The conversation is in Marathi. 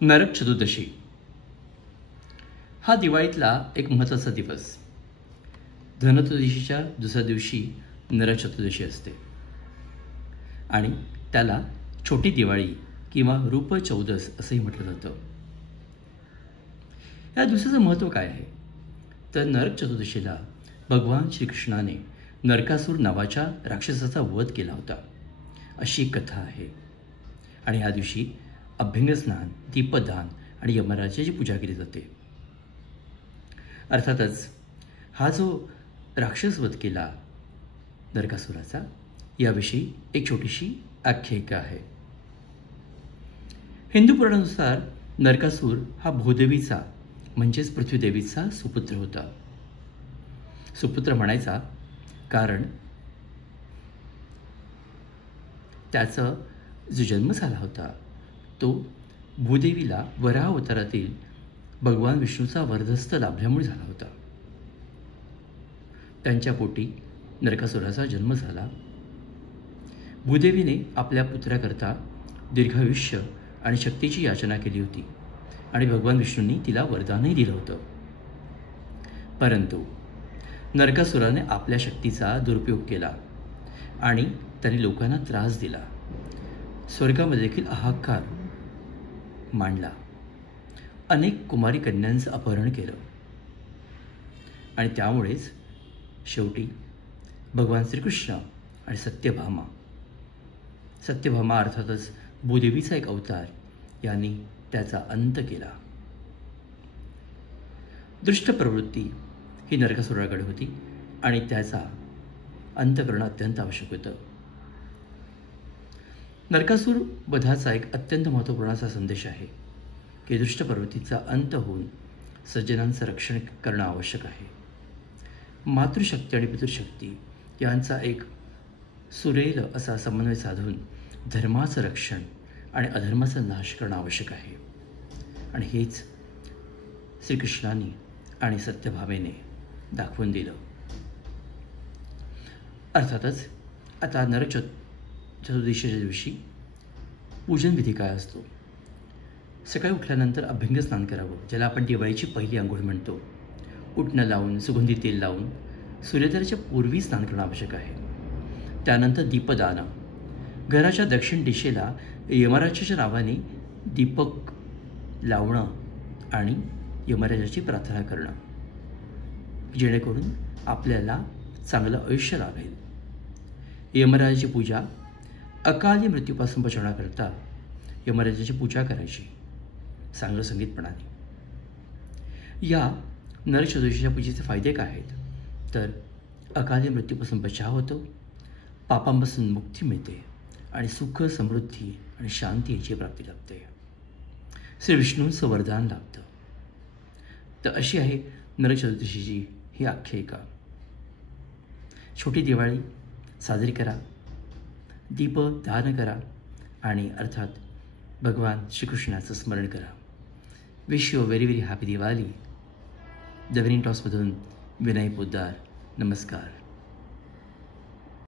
नरक चतुर्दशी हा दिवाळीतला एक महत्त्वाचा दिवस. धनत्रयोदशीच्या दुसऱ्या दिवशी नरक चतुर्दशी असते आणि त्याला छोटी दिवाळी किंवा रूपचौदस असंही म्हटलं जातं. या दिवसाचं महत्त्व काय आहे तर नरक चतुर्दशीला भगवान श्रीकृष्णाने नरकासूर नावाच्या राक्षसाचा वध केला होता अशी एक कथा आहे. आणि ह्या दिवशी अभ्यंगस्नान, दीपदान आणि यमराजाची पूजा केली जाते. अर्थातच हा जो राक्षस वध केला नरकासुराचा, याविषयी एक छोटीशी आख्यायिका आहे. हिंदू पुराणानुसार नरकासूर हा भूदेवीचा म्हणजेच पृथ्वीदेवीचा सुपुत्र होता. सुपुत्र म्हणायचा कारण त्याचा जो जन्म झाला होता तो भूदेवीला वराह अवतारातील भगवान विष्णूचा वरदहस्त लाभल्यामुळे झाला होता. त्यांच्या पोटी नरकासुराचा जन्म झाला. भूदेवीने आपल्या पुत्राकरता दीर्घायुष्य आणि शक्तीची याचना केली होती आणि भगवान विष्णूंनी तिला वरदानही दिलं होतं. परंतु नरकासुराने आपल्या शक्तीचा दुरुपयोग केला आणि त्याने लोकांना त्रास दिला. स्वर्गामध्ये देखील हाहाकार मांडला. अनेक कुमारी कन्यांचं अपहरण केलं आणि त्यामुळेच शेवटी भगवान श्रीकृष्ण आणि सत्यभामा अर्थातच भूदेवीचा एक अवतार यांनी त्याचा अंत केला. दृष्ट प्रवृत्ती ही नरकासुराकडे होती आणि त्याचा अंत करणं अत्यंत आवश्यक होतं. नरकासूर वधाचा एक अत्यंत महत्त्वपूर्ण असा संदेश आहे की दुष्ट प्रवृत्तीचा अंत होऊन सज्जनांचं रक्षण करणं आवश्यक आहे. मातृशक्ती आणि पितृशक्ती यांचा एक सुरेल असा समन्वय साधून धर्माचं रक्षण आणि अधर्माचा नाश करणं आवश्यक आहे. आणि हेच श्रीकृष्णाने आणि सत्यभामेने दाखवून दिलं. अर्थातच आता नरक चतुर्दशीच्या दिवशी पूजन विधी काय असतो. सकाळी उठल्यानंतर अभ्यंगस्नान करावं, ज्याला आपण दिवाळीची पहिली अंघोळ म्हणतो. उटणं लावून सुगंधी तेल लावून सूर्योदयाच्या पूर्वी स्नान करणं आवश्यक आहे. त्यानंतर दीपदान, घराच्या दक्षिण दिशेला यमराजाच्या नावाने दीपक लावणं आणि यमराजाची प्रार्थना करणं जेणेकरून आपल्याला चांगलं आयुष्य लाभेल. यमराजाची पूजा, अकाली मृत्यूपासून बचवण्याकरता यमराजाची पूजा करायची चांगलं संगीतपणाने. या नरक चतुर्दशीच्या पूजेचे फायदे काय आहेत तर अकाली मृत्यूपासून बचाव होतो, पापांपासून मुक्ती मिळते आणि सुख, समृद्धी आणि शांती याची प्राप्ती लाभते. श्री विष्णूंचं वरदान लाभतं. तर अशी आहे नरक चतुर्दशीची ही आख्यायिका. छोटी दिवाळी साजरी करा, दीपदान करा आणि अर्थात भगवान श्रीकृष्णाचं स्मरण करा. Wish you very very happy Diwali. The winning टॉसमधून विनय पोद्दार. नमस्कार.